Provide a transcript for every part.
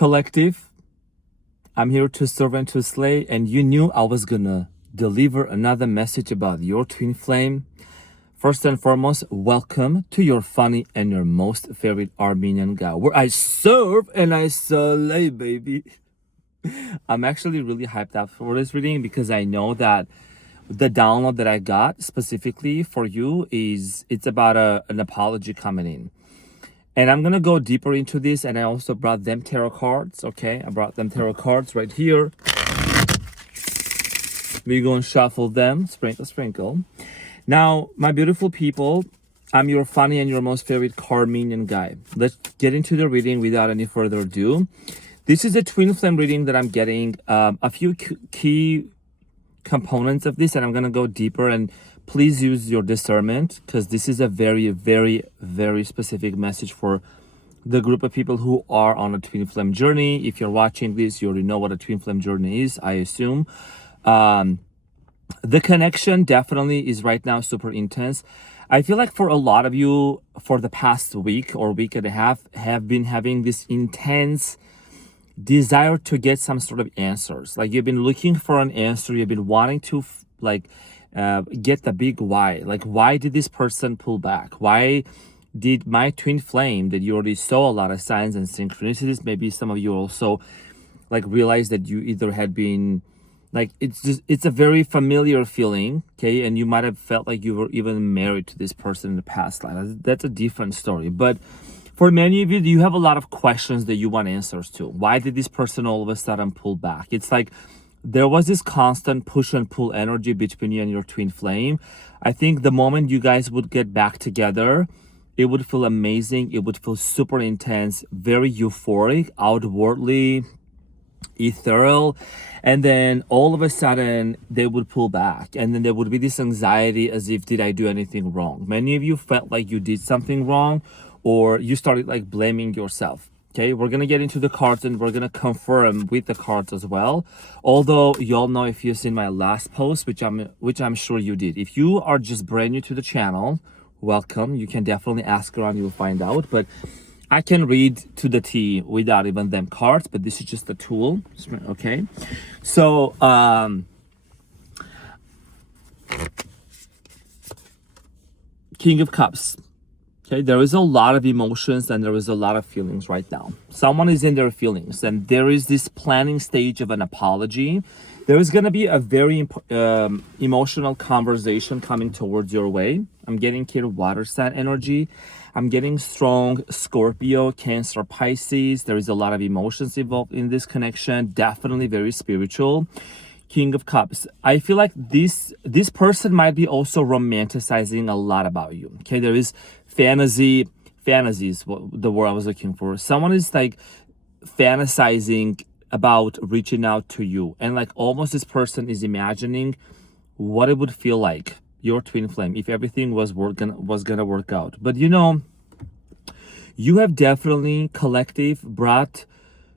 Collective, I'm here to serve and to slay, and you knew I was gonna deliver another message about your twin flame. First and foremost, welcome to your funny and your most favorite Armenian guy, where I serve and I slay, baby. I'm actually really hyped up for this reading because I know that the download that I got specifically for you it's about an apology coming in. And I'm gonna go deeper into this, and I also brought them tarot cards, okay? I brought them tarot cards right here. We're gonna shuffle them, sprinkle. Now, my beautiful people, I'm your funny and your most favorite Armenian guy. Let's get into the reading without any further ado. This is a twin flame reading that I'm getting a few key components of this, and I'm gonna go deeper, and please use your discernment because this is a very, very, very specific message for the group of people who are on a twin flame journey. If you're watching this, you already know what a twin flame journey is, I assume. The connection definitely is right now super intense. I feel like for a lot of you, for the past week or week and a half, have been having this intense desire to get some sort of answers. Like you've been looking for an answer, you've been wanting to get the big why. Like, why did this person pull back? Why did my twin flame, that you already saw a lot of signs and synchronicities, maybe some of you also like realized that you either had been like, it's a very familiar feeling, okay? And you might have felt like you were even married to this person in the past life. That's a different story. But for many of you, you have a lot of questions that you want answers to. Why did this person all of a sudden pull back? It's like there was this constant push and pull energy between you and your twin flame. I think the moment you guys would get back together, it would feel amazing. It would feel super intense, very euphoric, outwardly ethereal. And then all of a sudden they would pull back, and then there would be this anxiety as if, did I do anything wrong? Many of you felt like you did something wrong, or you started like blaming yourself. Okay, we're gonna get into the cards and we're gonna confirm with the cards as well. Although y'all know, if you've seen my last post, which I'm sure you did. If you are just brand new to the channel, welcome. You can definitely ask around, you'll find out. But I can read to the T without even them cards, but this is just a tool. Okay, so King of Cups. Okay, there is a lot of emotions and there is a lot of feelings right now. Someone is in their feelings, and there is this planning stage of an apology. There is going to be a very emotional conversation coming towards your way. I'm getting here water sign energy. I'm getting strong Scorpio, Cancer, Pisces. There is a lot of emotions involved in this connection. Definitely very spiritual. King of Cups. I feel like this person might be also romanticizing a lot about you. Okay, there is fantasy is what the word I was looking for. Someone is like fantasizing about reaching out to you, and like almost this person is imagining what it would feel like, your twin flame, if everything was gonna work out. But you know, you have definitely collective brought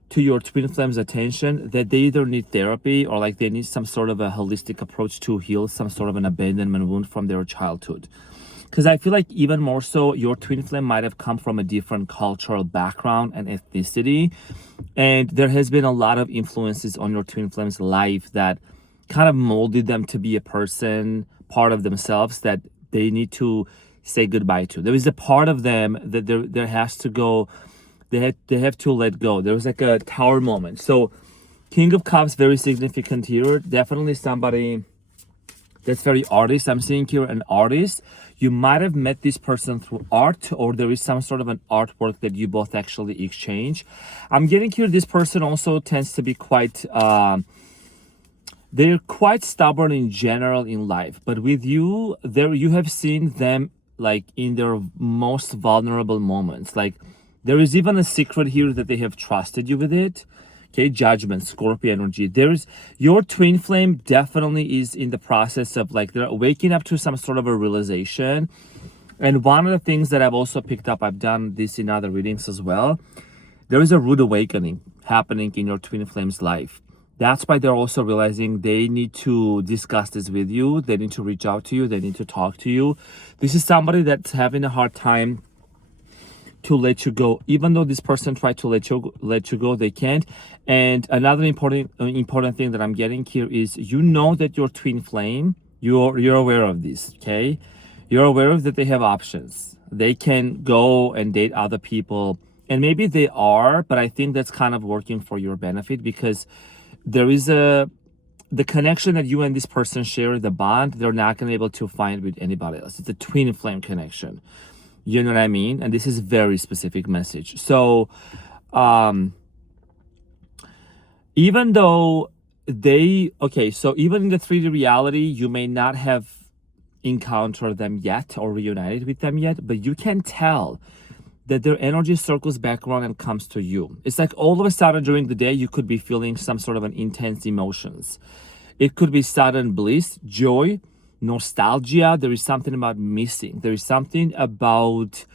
to your twin flame's attention that they either need therapy or like they need some sort of a holistic approach to heal some sort of an abandonment wound from their childhood. Because I feel like even more so, your twin flame might have come from a different cultural background and ethnicity. And there has been a lot of influences on your twin flame's life that kind of molded them to be a person, part of themselves that they need to say goodbye to. There is a part of them that there has to go, they have to let go. There was like a tower moment. So King of Cups, very significant here. Definitely somebody that's very artist. I'm seeing here an artist. You might have met this person through art, or there is some sort of an artwork that you both actually exchange. I'm getting here this person also tends to be quite, they're quite stubborn in general in life. But with you, you have seen them like in their most vulnerable moments. Like there is even a secret here that they have trusted you with it. Okay, Judgment, Scorpio energy. There's your twin flame definitely is in the process of like they're waking up to some sort of a realization. And one of the things that I've also picked up, I've done this in other readings as well, there is a rude awakening happening in your twin flame's life. That's why they're also realizing they need to discuss this with you. They need to reach out to you. They need to talk to you. This is somebody that's having a hard time to let you go. Even though this person tried to let you go, they can't. And another important thing that I'm getting here is, you know that your twin flame, you're aware of this, okay? You're aware of that they have options. They can go and date other people, and maybe they are, but I think that's kind of working for your benefit, because there is the connection that you and this person share, the bond, they're not going to be able to find with anybody else. It's a twin flame connection. You know what I mean? And this is a very specific message. So even though so even in the 3D reality, you may not have encountered them yet or reunited with them yet, but you can tell that their energy circles back around and comes to you. It's like all of a sudden during the day, you could be feeling some sort of an intense emotions. It could be sudden bliss, joy, nostalgia. There is something about missing. There is something about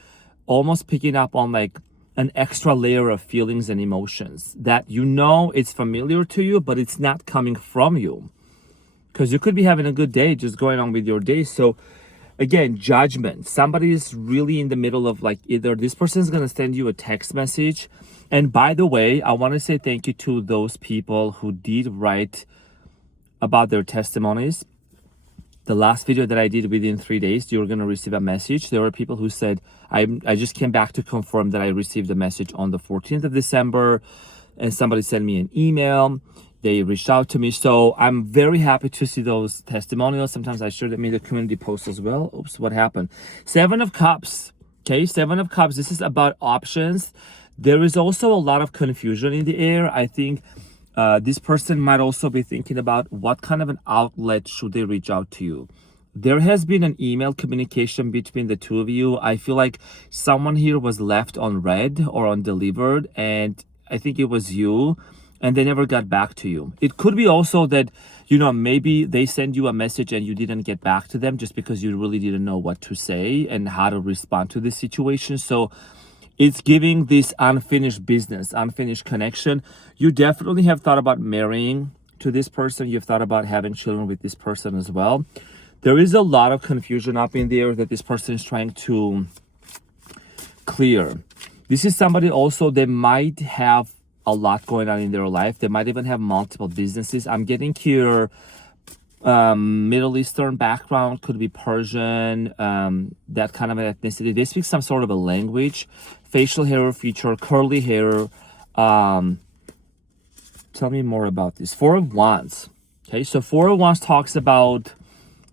almost picking up on like an extra layer of feelings and emotions that you know it's familiar to you, but it's not coming from you. Because you could be having a good day, just going on with your day. So again, judgment. Somebody is really in the middle of like, either this person is going to send you a text message. And by the way, I want to say thank you to those people who did write about their testimonies. The last video that I did, within 3 days, you're going to receive a message. There were people who said, I just came back to confirm that I received a message on the 14th of December. And somebody sent me an email. They reached out to me. So I'm very happy to see those testimonials. Sometimes I share them in the community post as well. Oops, what happened? 7 of Cups. Okay, 7 of Cups. This is about options. There is also a lot of confusion in the air. I think this person might also be thinking about what kind of an outlet should they reach out to you. There has been an email communication between the two of you. I feel like someone here was left on read or undelivered, and I think it was you, and they never got back to you. It could be also that, maybe they send you a message and you didn't get back to them just because you really didn't know what to say and how to respond to this situation. So it's giving this unfinished business, unfinished connection. You definitely have thought about marrying to this person. You've thought about having children with this person as well. There is a lot of confusion up in the air that this person is trying to clear. This is somebody also, they might have a lot going on in their life. They might even have multiple businesses. I'm getting here Middle Eastern background, could be Persian, that kind of an ethnicity. They speak some sort of a language. Facial hair feature, curly hair. Tell me more about this. 4 of Wands. Okay, so 4 of Wands talks about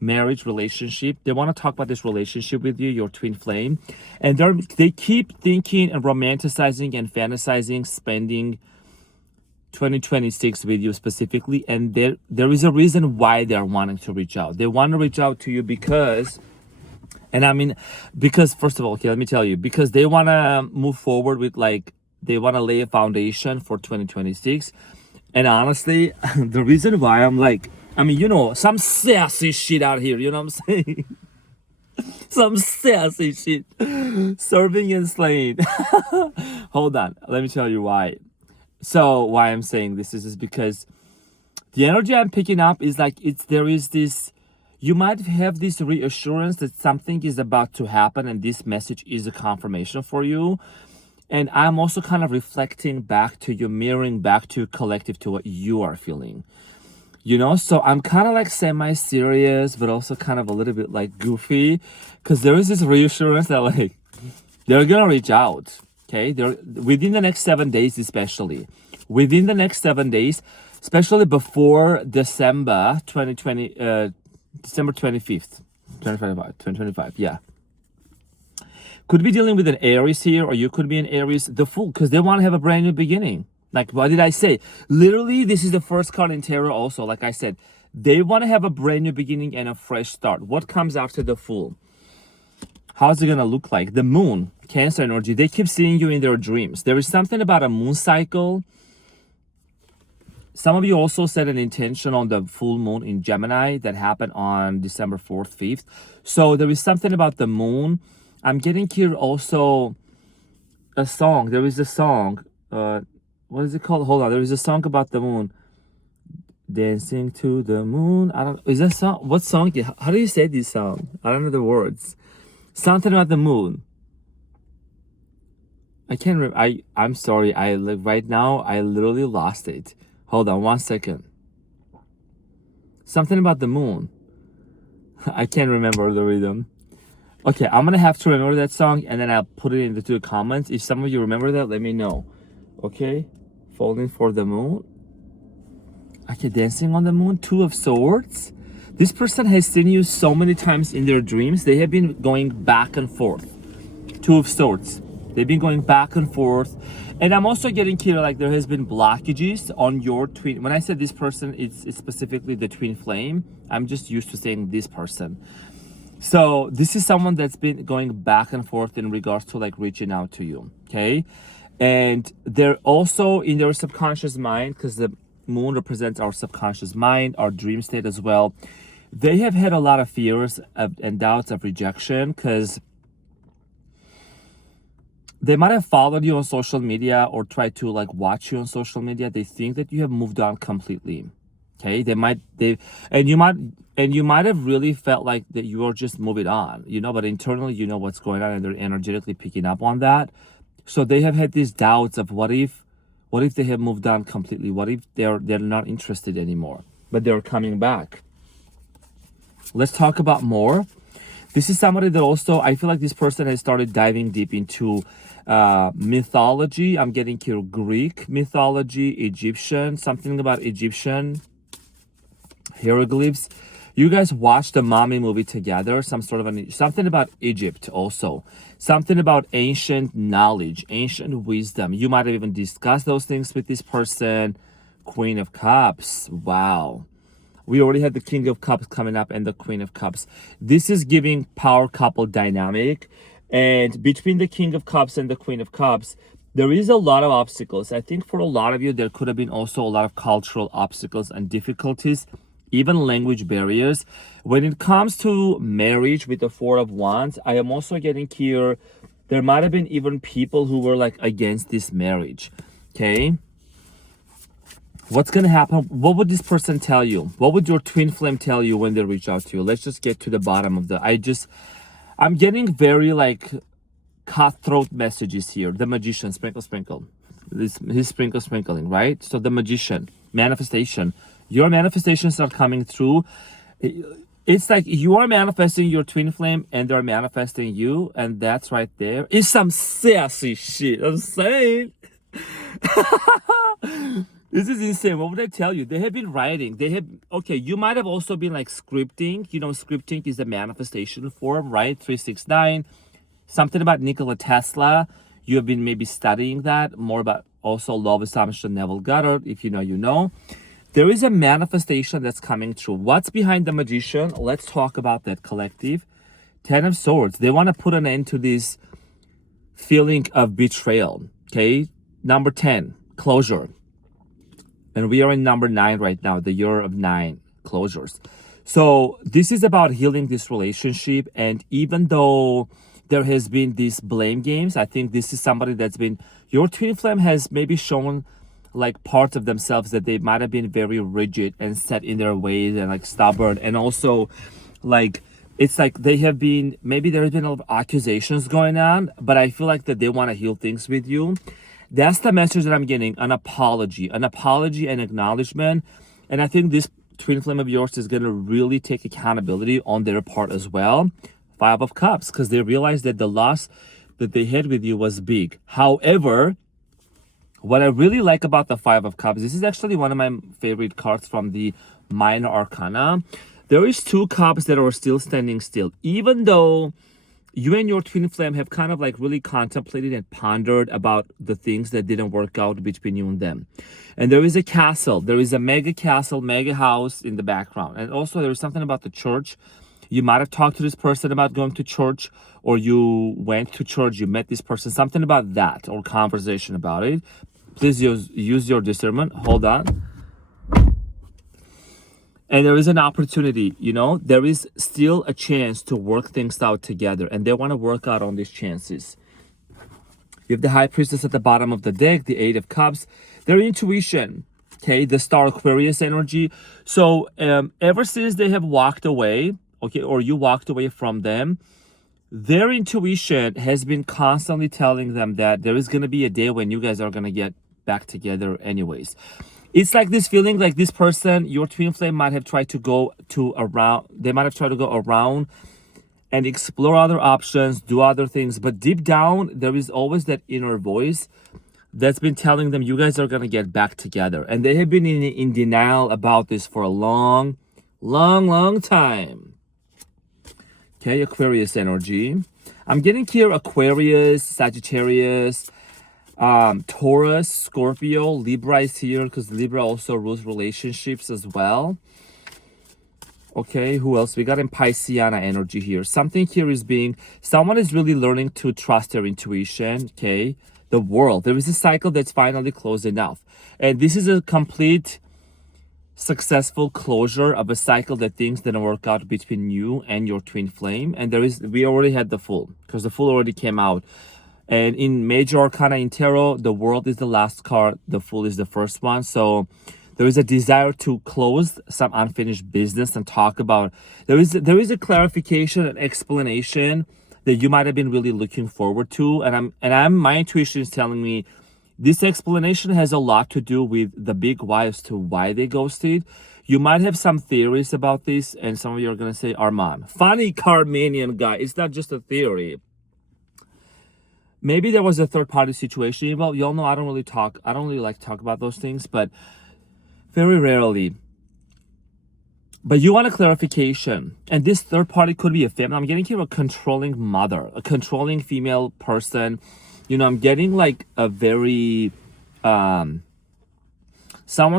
marriage, relationship. They want to talk about this relationship with you, your twin flame. And they keep thinking and romanticizing and fantasizing, spending 2026 with you specifically. And there is a reason why they're wanting to reach out. They want to reach out to you because first of all, okay, let me tell you, because they want to move forward with they want to lay a foundation for 2026. And honestly, the reason why I'm some sassy shit out here, you know what I'm saying? Some sassy shit. Serving and slaying. Hold on, let me tell you why. So why I'm saying this is because the energy I'm picking up is there is this, you might have this reassurance that something is about to happen and this message is a confirmation for you. And I'm also kind of reflecting back to you, mirroring back to collective, to what you are feeling. So I'm kind of semi-serious, but also kind of a little bit goofy, because there is this reassurance that they're going to reach out. Okay, they're within the next 7 days, especially within the next 7 days, especially before December 2020, December 25th, 2025. Yeah. Could be dealing with an Aries here, or you could be an Aries, the Fool, because they want to have a brand new beginning. What did I say? Literally, this is the first card in tarot also. Like I said, they want to have a brand new beginning and a fresh start. What comes after the Fool? How's it going to look like? The Moon, Cancer energy. They keep seeing you in their dreams. There is something about a moon cycle. Some of you also set an intention on the full moon in Gemini that happened on December 4th, 5th. So there is something about the moon. I'm getting here also a song. There is a song. What is it called? Hold on. There is a song about the moon. Dancing to the moon. Is that song? What song? How do you say this song? I don't know the words. Something about the moon. I can't remember. I'm sorry. I like right now. I literally lost it. Hold on 1 second. Something about the moon. I can't remember the rhythm. Okay, I'm gonna have to remember that song and then I'll put it in the comments. If some of you remember that, let me know. Okay, falling for the moon. Okay, dancing on the moon. Two of Swords. This person has seen you so many times in their dreams. They have been going back and forth. Two of Swords. They've been going back and forth. And I'm also getting here like there has been blockages on your twin. When I said this person, it's specifically the twin flame. I'm just used to saying this person. So this is someone that's been going back and forth in regards to like reaching out to you, okay? And they're also in their subconscious mind, because the moon represents our subconscious mind, our dream state as well. They have had a lot of fears and doubts of rejection, because they might have followed you on social media or tried to like watch you on social media. They think that you have moved on completely. Okay, you might have really felt like that you are just moving on, but internally you know what's going on and they're energetically picking up on that. So they have had these doubts of what if they have moved on completely? What if they're not interested anymore, but they're coming back? Let's talk about more. This is somebody that also, I feel like this person has started diving deep into mythology. I'm getting here Greek mythology, Egyptian, something about Egyptian hieroglyphs. You guys watched the Mommy movie together, something about Egypt also. Something about ancient knowledge, ancient wisdom. You might have even discussed those things with this person. Queen of Cups. Wow. We already had the King of Cups coming up and the Queen of Cups. This is giving power couple dynamic. And between the King of Cups and the Queen of Cups, there is a lot of obstacles. I think for a lot of you, there could have been also a lot of cultural obstacles and difficulties, even language barriers. When it comes to marriage with the Four of Wands, I am also getting here, there might have been even people who were like against this marriage, okay? What's going to happen? What would this person tell you? What would your twin flame tell you when they reach out to you? Let's just get to the bottom of I'm getting very like cutthroat messages here. The Magician, sprinkle, sprinkle. He's sprinkling, right? So the Magician, manifestation. Your manifestations are coming through. It's like you are manifesting your twin flame and they're manifesting you. And that's right there. It's some sassy shit. I'm saying. This is insane. What would I tell you? They have been writing. Okay, you might have also been like scripting. Scripting is a manifestation form, right? 369. Something about Nikola Tesla. You have been maybe studying that. More about also law of assumption, Neville Goddard. If you know, you know. There is a manifestation that's coming true. What's behind the Magician? Let's talk about that collective. 10 of Swords. They want to put an end to this feeling of betrayal. Okay. Number 10, closure. And we are in number 9 right now, the year of 9 closures. So this is about healing this relationship. And even though there has been these blame games, I think this is somebody that's been, your twin flame has maybe shown like parts of themselves that they might have been very rigid and set in their ways and like stubborn. And also like, it's like they have been, maybe there has been a lot of accusations going on, but I feel like that they want to heal things with you. That's the message that I'm getting, an apology and acknowledgement. And I think this twin flame of yours is going to really take accountability on their part as well. 5 of Cups, because they realized that the loss that they had with you was big. However, what I really like about the 5 of Cups, this is actually one of my favorite cards from the Minor Arcana. There is 2 cups that are still standing still, even though you and your twin flame have kind of like really contemplated and pondered about the things that didn't work out between you and them. And there is a castle. There is a mega castle, mega house in the background. And also there's something about the church. You might have talked to this person about going to church, or you went to church, you met this person, something about that, or conversation about it. Please use your discernment. Hold on. And there is an opportunity, there is still a chance to work things out together, and they want to work out on these chances. You have the High Priestess at the bottom of the deck, the 8 of Cups, their intuition, okay, the Star Aquarius energy. So ever since they have walked away, okay, or you walked away from them, their intuition has been constantly telling them that there is going to be a day when you guys are going to get back together anyways. It's like this feeling like this person, your twin flame, might have tried to go to around, they might have tried to go around and explore other options, do other things. But deep down, there is always that inner voice that's been telling them you guys are going to get back together. And they have been in denial about this for a long, long, long time. Okay, Aquarius energy. I'm getting here Aquarius, Sagittarius, Taurus, Scorpio, Libra is here because Libra also rules relationships as well. Okay, who else? We got in Pisceana energy here. Something here is someone is really learning to trust their intuition, okay? The world. There is a cycle that's finally closed enough. And this is a complete successful closure of a cycle that things didn't work out between you and your twin flame. And we already had the Fool, because the Fool already came out. And in Major Arcana in Tarot, the World is the last card, the Fool is the first one. So there is a desire to close some unfinished business and talk about. There is a clarification and explanation that you might have been really looking forward to, and my intuition is telling me this explanation has a lot to do with the big why as to why they ghosted. You might have some theories about this, and some of you are gonna say, Arman, funny Carmanian guy. It's not just a theory. Maybe there was a third-party situation. Well, y'all know I don't really like to talk about those things, but very rarely. But you want a clarification. And this third party could be a family. I'm getting here a controlling mother, a controlling female person. You know, I'm getting like a very, someone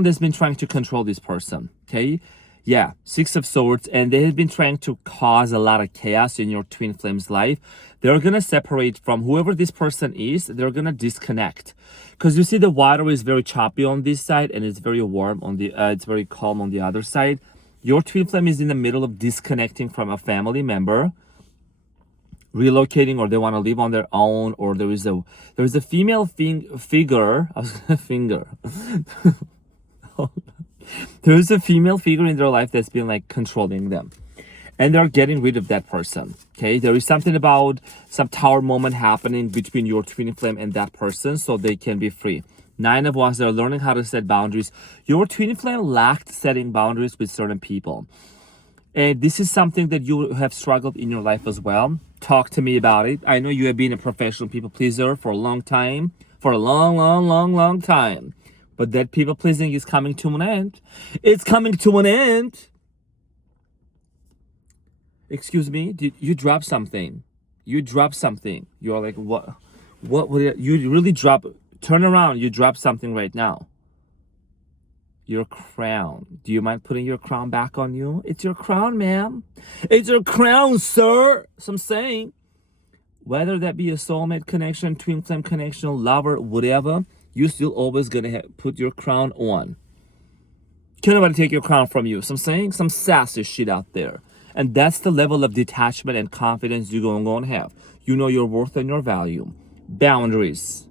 that's been trying to control this person. Okay. Yeah. Six of Swords. And they have been trying to cause a lot of chaos in your twin flame's life. They're going to separate from whoever this person is. They're going to disconnect. Because you see the water is very choppy on this side and it's very warm on the, it's very calm on the other side. Your twin flame is in the middle of disconnecting from a family member, relocating, or they want to live on their own, or there is a female figure. I was gonna finger. There is a female figure in their life that's been like controlling them, and they're getting rid of that person. Okay, there is something about some tower moment happening between your twin flame and that person, so they can be free. 9 of Wands, they're learning how to set boundaries. Your twin flame lacked setting boundaries with certain people. And this is something that you have struggled in your life as well. Talk to me about it. I know you have been a professional people pleaser for a long time. For a long, long, long, long time. But that people pleasing is coming to an end. It's coming to an end. Excuse me, you dropped something. You dropped something. You're like, what would you really drop? Turn around, you drop something right now. Your crown. Do you mind putting your crown back on you? It's your crown, ma'am. It's your crown, sir. So I'm saying, whether that be a soulmate connection, twin flame connection, lover, whatever, you still always gonna put your crown on. Can't nobody take your crown from you. So I'm saying, some sassy shit out there. And that's the level of detachment and confidence you're gonna have. You know your worth and your value. Boundaries.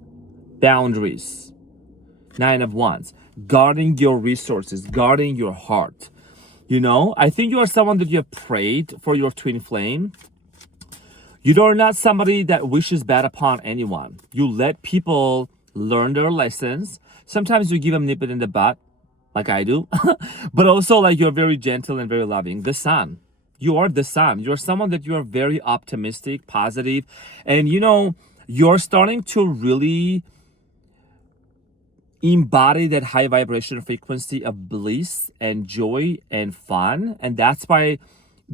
Boundaries. 9 of Wands. Guarding your resources, guarding your heart. You know, I think you are someone that you have prayed for your twin flame. You are not somebody that wishes bad upon anyone. You let people learn their lessons. Sometimes you give them nip it in the butt, like I do. But also like you're very gentle and very loving. The Sun. You are the Sun. You're someone that you are very optimistic, positive. And you know, you're starting to really embody that high vibration frequency of bliss and joy and fun. And that's why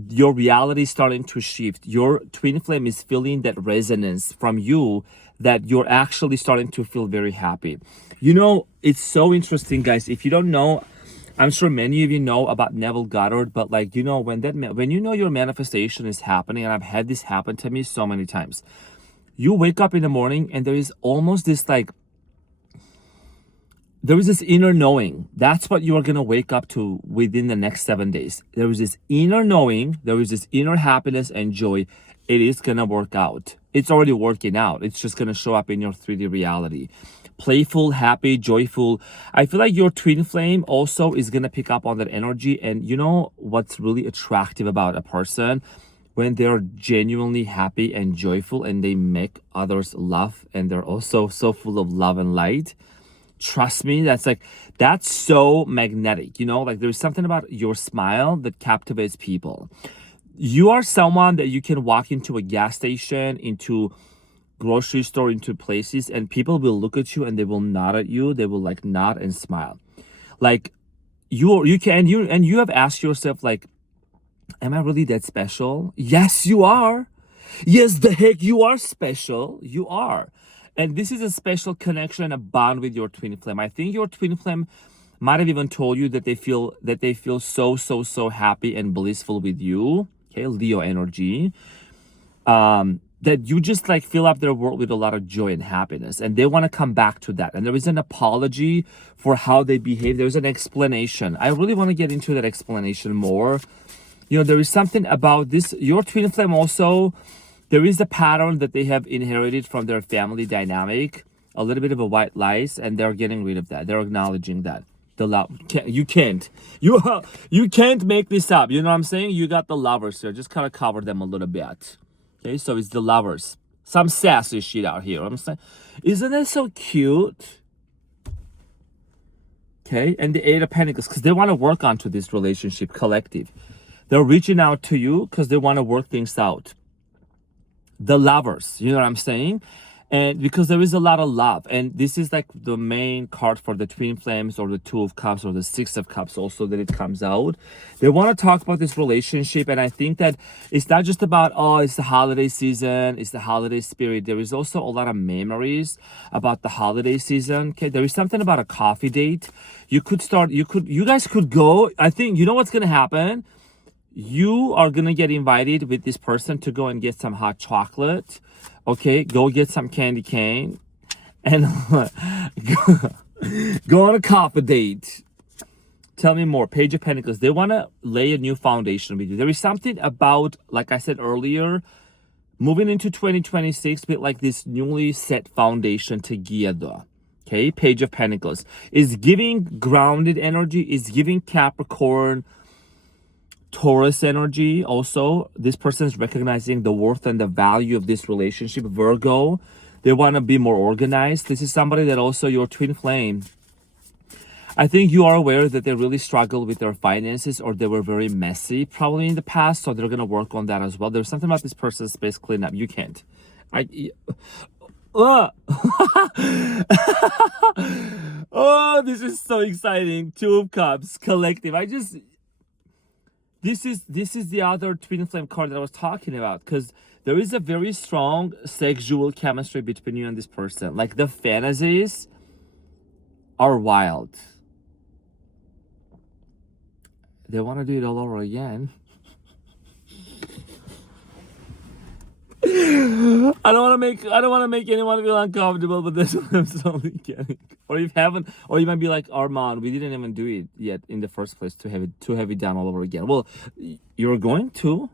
your reality is starting to shift. Your twin flame is feeling that resonance from you, that you're actually starting to feel very happy. You know, it's so interesting, guys. If you don't know, I'm sure many of you know about Neville Goddard, but like, you know, when you know your manifestation is happening, and I've had this happen to me so many times, you wake up in the morning and there is almost this like, there is this inner knowing. That's what you are going to wake up to within the next 7 days. There is this inner knowing. There is this inner happiness and joy. It is going to work out. It's already working out. It's just going to show up in your 3D reality. Playful, happy, joyful. I feel like your twin flame also is going to pick up on that energy. And you know what's really attractive about a person? when they're genuinely happy and joyful and they make others laugh and they're also so full of love and light. Trust me, that's so magnetic. Like there's something about your smile that captivates people. You are someone that you can walk into a gas station, into grocery store, into places, and people will look at you and they will nod at you. They will like nod and smile. Like you have asked yourself, like, am I really that special? Yes, you are. Yes, the heck you are special. You are. And this is a special connection, a bond with your twin flame. I think your twin flame might have even told you that they feel so happy and blissful with you. Okay, Leo energy. That you just like fill up their world with a lot of joy and happiness, and they want to come back to that. And there is an apology for how they behave. There's an explanation. I really want to get into that explanation more. There is something about this. Your twin flame also, there is a pattern that they have inherited from their family dynamic, a little bit of a white lies, and they're getting rid of that. They're acknowledging that. The love, you can't make this up. You know what I'm saying? You got the lovers here. Just kind of cover them a little bit. Okay, so it's the lovers. Some sassy shit out here. I'm saying, isn't that so cute? Okay, and the Eight of Pentacles, because they want to work onto this relationship collective. They're reaching out to you because they want to work things out. The lovers, you know what I'm saying? And because there is a lot of love, and this is like the main card for the twin flames, or the Two of Cups, or the Six of Cups also, that it comes out. They want to talk about this relationship, and I think that it's not just about, it's the holiday season, it's the holiday spirit. There is also a lot of memories about the holiday season. Okay, there is something about a coffee date. You guys could go. I think, you know what's going to happen? You are going to get invited with this person to go and get some hot chocolate. Okay, go get some candy cane and go on a coffee date. Tell me more. Page of Pentacles. They want to lay a new foundation with you. There is something about, like I said earlier, moving into 2026 with like this newly set foundation together. Okay, Page of Pentacles is giving grounded energy, is giving Capricorn, Taurus energy. Also, this person is recognizing the worth and the value of this relationship. Virgo, they want to be more organized. This is somebody that also, your twin flame, I think you are aware that they really struggle with their finances, or they were very messy probably in the past, so they're going to work on that as well. There's something about this person's space cleanup. You can't. Oh, this is so exciting. Two of Cups, collective. This is the other twin flame card that I was talking about, because there is a very strong sexual chemistry between you and this person. Like the fantasies are wild. They want to do it all over again. I don't want to make anyone feel uncomfortable, but that's what I'm slowly getting. Or you might be like, Arman, we didn't even do it yet in the first place to have it done all over again. Well, you're going to.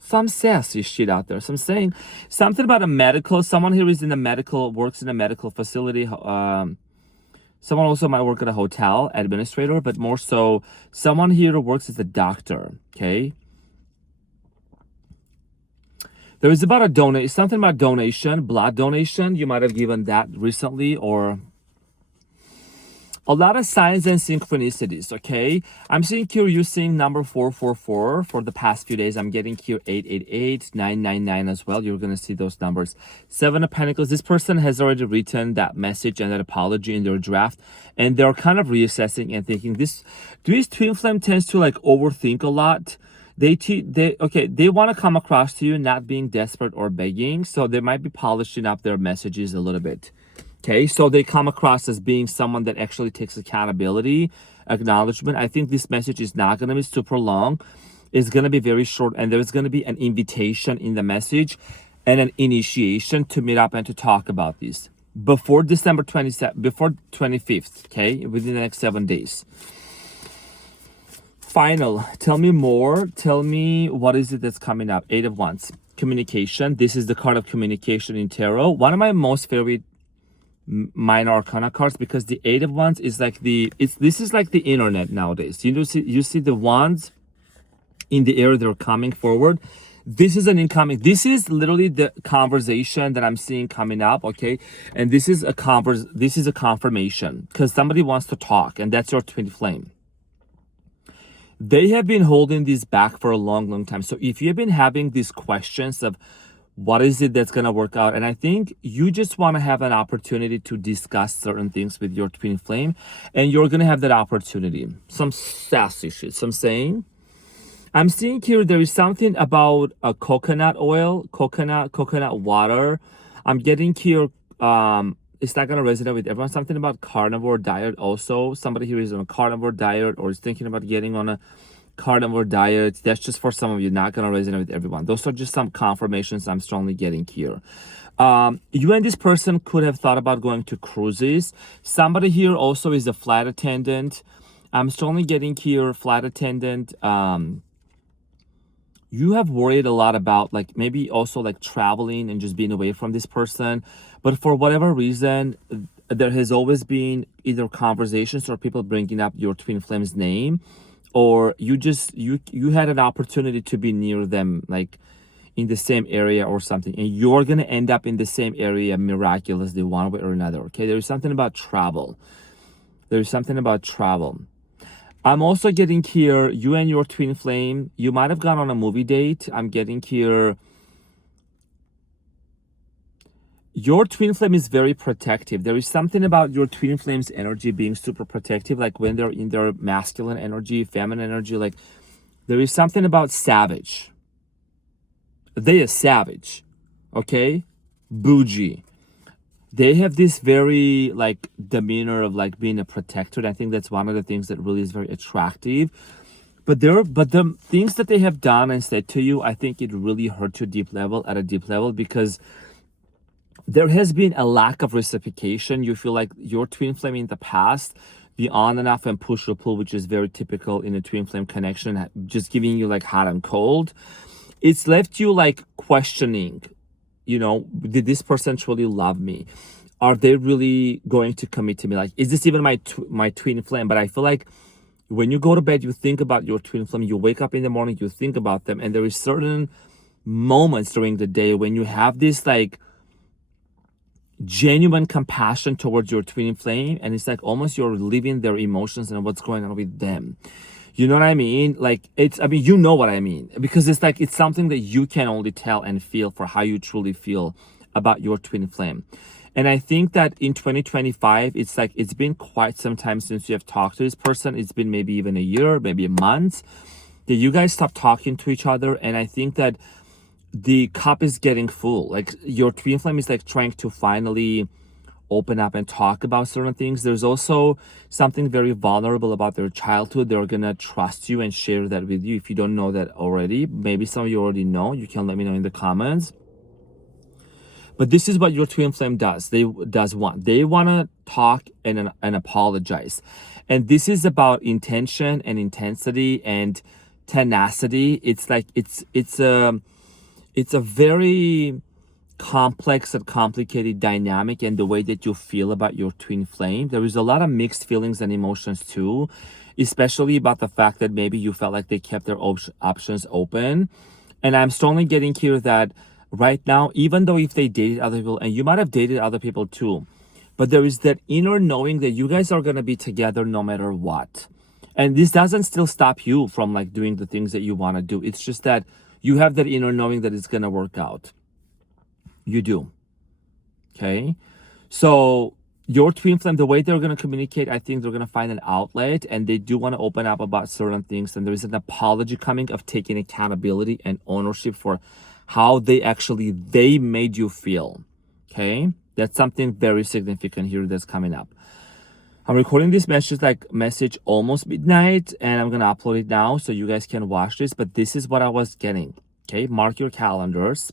Some sassy shit out there. So I'm saying something about a medical. Someone here is works in a medical facility. Someone also might work at a hotel, administrator, but more so, someone here works as a doctor. Okay. There is something about donation, blood donation. You might have given that recently, or a lot of signs and synchronicities, okay? I'm seeing here you seeing number 444 for the past few days. I'm getting here 888, 999 as well. You're going to see those numbers. Seven of Pentacles. This person has already written that message and that apology in their draft, and they're kind of reassessing and thinking this twin flame tends to like overthink a lot. They want to come across to you not being desperate or begging, so they might be polishing up their messages a little bit. Okay, so they come across as being someone that actually takes accountability, acknowledgement. I think this message is not going to be super long. It's going to be very short, and there's going to be an invitation in the message and an initiation to meet up and to talk about this before December 27th, before 25th, okay, within the next 7 days. Final. Tell me more. Tell me what is it that's coming up. Eight of Wands. Communication. This is the card of communication in tarot. One of my most favorite minor arcana cards, because the Eight of Wands is like this is like the internet nowadays. You see the wands in the air, they're coming forward. This is an incoming, this is literally the conversation that I'm seeing coming up, okay? And this is a confirmation because somebody wants to talk, and that's your twin flame. They have been holding this back for a long, long time. So if you've been having these questions of what is it that's going to work out, and I think you just want to have an opportunity to discuss certain things with your twin flame, and you're going to have that opportunity. Some sassy shit. So I'm seeing here there is something about a coconut oil, coconut water. I'm getting here, it's not gonna resonate with everyone. Something about carnivore diet also. Somebody here is on a carnivore diet or is thinking about getting on a carnivore diet. That's just for some of you, not gonna resonate with everyone. Those are just some confirmations I'm strongly getting here. You and this person could have thought about going to cruises. Somebody here also is a flight attendant. I'm strongly getting here flight attendant. You have worried a lot about like maybe also like traveling and just being away from this person, but for whatever reason there has always been either conversations or people bringing up your twin flame's name, or you had an opportunity to be near them, like in the same area or something, and you're gonna end up in the same area miraculously one way or another. Okay, there's something about travel. I'm also getting here, you and your twin flame, you might have gone on a movie date. I'm getting here, your twin flame is very protective. There is something about your twin flame's energy being super protective, like when they're in their masculine energy, feminine energy, like there is something about savage. They are savage, okay? Bougie. They have this very like demeanor of like being a protector. And I think that's one of the things that really is very attractive. But the things that they have done and said to you, I think it really hurt you at a deep level, because there has been a lack of reciprocation. You feel like your twin flame in the past, the on and off and push or pull, which is very typical in a twin flame connection, just giving you like hot and cold. It's left you like questioning, did this person truly love me? Are they really going to commit to me? Like, is this even my twin flame? But I feel like when you go to bed, you think about your twin flame. You wake up in the morning, you think about them. And there is certain moments during the day when you have this like genuine compassion towards your twin flame. And it's like almost you're living their emotions and what's going on with them. You know what I mean? Like you know what I mean, because it's like, it's something that you can only tell and feel for how you truly feel about your twin flame. And I think that in 2025, it's like, it's been quite some time since you have talked to this person. It's been maybe even a year, maybe a month that you guys stopped talking to each other. And I think that the cup is getting full. Like your twin flame is like trying to finally open up and talk about certain things. There's also something very vulnerable about their childhood. They're gonna trust you and share that with you. If you don't know that already, maybe some of you already know, you can let me know in the comments. But this is what your twin flame does. They want to talk and apologize. And this is about intention and intensity and tenacity. It's like it's a very complex and complicated dynamic, and the way that you feel about your twin flame. There is a lot of mixed feelings and emotions too, especially about the fact that maybe you felt like they kept their options open. And I'm strongly getting here that right now, even though if they dated other people, and you might have dated other people too, but there is that inner knowing that you guys are going to be together no matter what. And this doesn't still stop you from like doing the things that you want to do. It's just that you have that inner knowing that it's going to work out. You do. Okay. So your twin flame, the way they're going to communicate, I think they're going to find an outlet, and they do want to open up about certain things. And there is an apology coming of taking accountability and ownership for how they made you feel. Okay. That's something very significant here that's coming up. I'm recording this message almost midnight, and I'm going to upload it now so you guys can watch this. But this is what I was getting. Okay. Mark your calendars.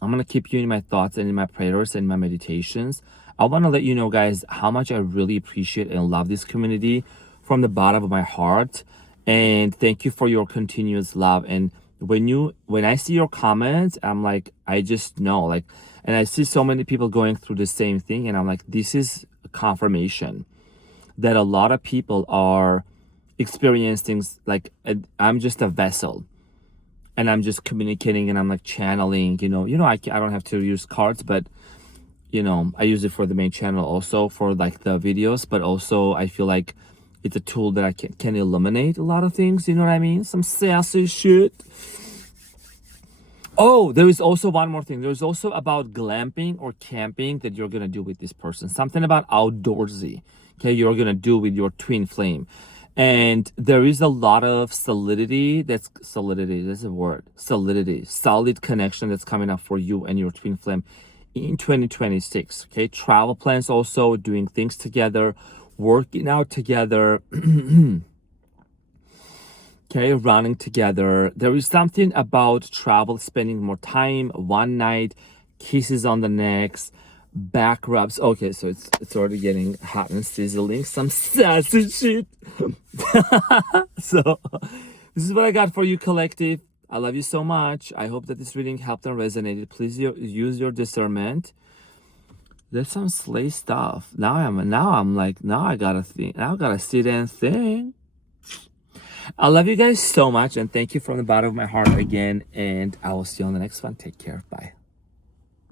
I'm going to keep you in my thoughts and in my prayers and my meditations. I want to let you know, guys, how much I really appreciate and love this community from the bottom of my heart. And thank you for your continuous love. And when I see your comments, I'm like, I just know, like, and I see so many people going through the same thing. And I'm like, this is a confirmation that a lot of people are experiencing, like, I'm just a vessel. and I'm just communicating and I'm like channeling, I don't have to use cards, but I use it for the main channel also for like the videos, but also I feel like it's a tool that I can eliminate a lot of things, you know what I mean? Some sassy shit. Oh, there is also one more thing. There's also about glamping or camping that you're gonna do with this person. Something about outdoorsy, okay, you're gonna do with your twin flame. And there is a lot of solidity, that's a word, solid connection that's coming up for you and your twin flame in 2026, okay? Travel plans also, doing things together, working out together, okay, running together. There is something about travel, spending more time, one night, kisses on the necks, back rubs. Okay, so it's already getting hot and sizzling. Some sassy shit. So this is what I got for you, collective. I love you so much. I hope that this reading helped and resonated. Please use your discernment. There's some slay stuff. Now I gotta think. Now I gotta sit and think. I love you guys so much, and thank you from the bottom of my heart again. And I will see you on the next one. Take care. Bye.